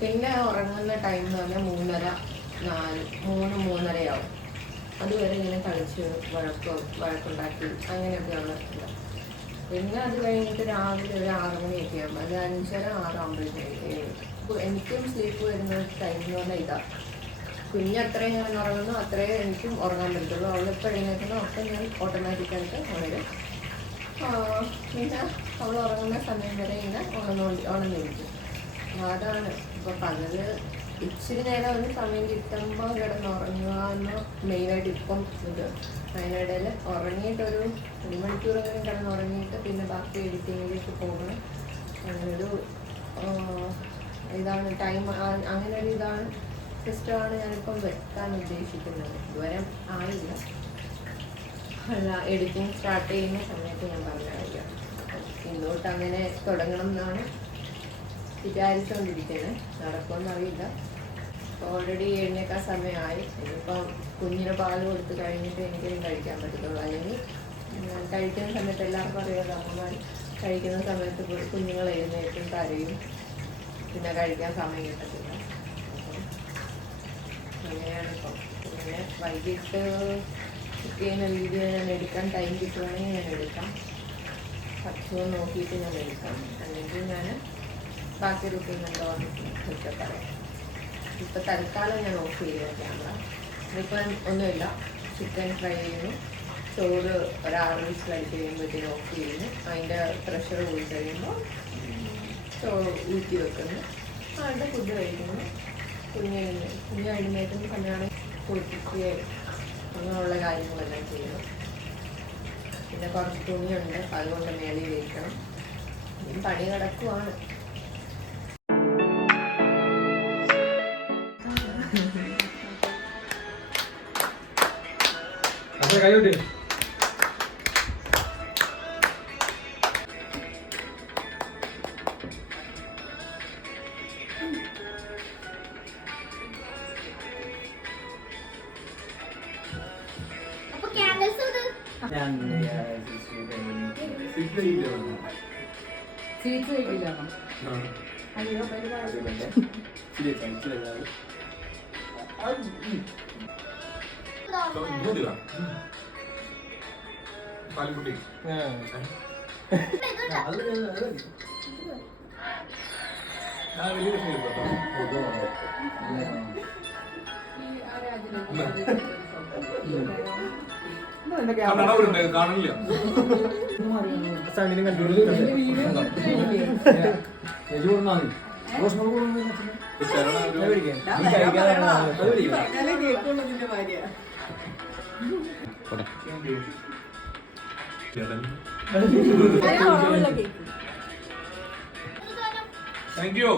പിന്നെ ഉറങ്ങുന്ന ടൈം എന്ന് പറഞ്ഞാൽ 3-3:30 അതുവരെ ഇങ്ങനെ കളിച്ച് വഴക്കുണ്ടാക്കി അങ്ങനെയൊക്കെയുള്ള ഇതാണ്. പിന്നെ അത് കഴിഞ്ഞിട്ട് രാവിലെ ഒരു 6 മണിയൊക്കെ ആകുമ്പോൾ, അത് 5:30-6 ആകുമ്പോഴത്തേക്കും എനിക്കും സ്ലീപ്പ് വരുന്ന ടൈം എന്ന് പറഞ്ഞാൽ ഇതാണ്. കുഞ്ഞത്രയും ഞാൻ ഉറങ്ങുന്നു അത്രയും എനിക്കും ഉറങ്ങാൻ പറ്റുള്ളൂ. അവളിപ്പോൾ എഴുന്നേൽക്കുന്നു അപ്പം ഞാൻ ഓട്ടോമാറ്റിക്കായിട്ട് ഉണരും. പിന്നെ അവൾ ഉറങ്ങുന്ന സമയം വരെ ഇങ്ങനെ ഉണർന്നിരിക്കും. അതാണ് ഇപ്പോൾ പകല് ഇച്ചിരി നേരം ഒരു സമയം കിട്ടുമ്പോൾ കിടന്നുറങ്ങുക എന്ന് മെയിനായിട്ട് ഇപ്പം ഇത്. അതിനിടയിൽ ഉറങ്ങിയിട്ടൊരു 1 മണിക്കൂറെങ്കിലും കിടന്നുറങ്ങിയിട്ട് പിന്നെ ബാക്കി എഡിറ്റിങ്ങിലേക്ക് പോകണം. അങ്ങനൊരു ഇതാണ് ടൈം. അങ്ങനൊരു ഇതാണ് സിസ്റ്റമാണ് ഞാനിപ്പം വെക്കാൻ ഉദ്ദേശിക്കുന്നത്. ഇതുവരെ ആയില്ല. അല്ല, എഡിറ്റിംഗ് സ്റ്റാർട്ട് ചെയ്യുന്ന സമയത്ത് ഞാൻ പറഞ്ഞില്ല. ഇന്നോട്ട് അങ്ങനെ തുടങ്ങണം എന്നാണ് വിചാരിച്ചുകൊണ്ടിരിക്കുന്നത്. നടക്കുമെന്നറിയില്ല. ഓൾറെഡി എഴുന്നേക്കാൻ സമയമായി. ഇനിയിപ്പം കുഞ്ഞിന് പാൽ കൊടുത്ത് കഴിഞ്ഞിട്ട് എനിക്കും കഴിക്കാൻ പറ്റത്തുള്ളൂ. അല്ലെങ്കിൽ കഴിക്കുന്ന സമയത്ത് എല്ലാവർക്കും അറിയാതെ അമ്മമാർ കഴിക്കുന്ന സമയത്ത് കുഞ്ഞുങ്ങൾ എഴുന്നേറ്റും കരയും. പിന്നെ കഴിക്കാൻ സമയം കിട്ടത്തില്ല. അപ്പം അങ്ങനെയാണിപ്പം. പിന്നെ വൈകിട്ട് കുക്ക് ചെയ്യുന്ന വീഡിയോ ഞാൻ എടുക്കാൻ ടൈം കിട്ടുവാണെങ്കിൽ ഞാൻ എടുക്കാം. ഭക്ഷണം നോക്കിയിട്ട് ഞാൻ എടുക്കാം. അല്ലെങ്കിൽ ഞാൻ ബാക്കി റുട്ടീൻ എന്തോ ഒക്കെ പറയാം. ഇപ്പം തൽക്കാലം ഞാൻ ഓഫ് ചെയ്ത ക്യാമറ. ഇപ്പം ഒന്നുമില്ല, ചിക്കൻ ഫ്രൈ ചെയ്യുന്നു, ചോറ് ഒരാറ് വിസിലടിച്ച് കഴിയുമ്പോഴത്തേനും ഓഫ് ചെയ്യുന്നു, അതിൻ്റെ പ്രഷർ പോയി കഴിയുമ്പോൾ ചോറ് ഊറ്റി വെക്കുന്നു, അതിൻ്റെ ഫുഡ് കഴിക്കുന്നു. കുഞ്ഞ് കഴിഞ്ഞിട്ടും കല്യാണം കുളിപ്പിക്കുകയും അങ്ങനെയുള്ള കാര്യങ്ങളെല്ലാം ചെയ്യുന്നു. പിന്നെ കുറച്ച് തുണിയുണ്ട്, അതുകൊണ്ട് മേളിൽ വയ്ക്കണം. ഇനി പണി കിടക്കുവാണ്. സ്വീറ്റ്സ് കഴിക്കില്ലാണോ? അയ്യോ പരിപാടി പാൽക്കുട്ടി കാണില്ല. Thank you.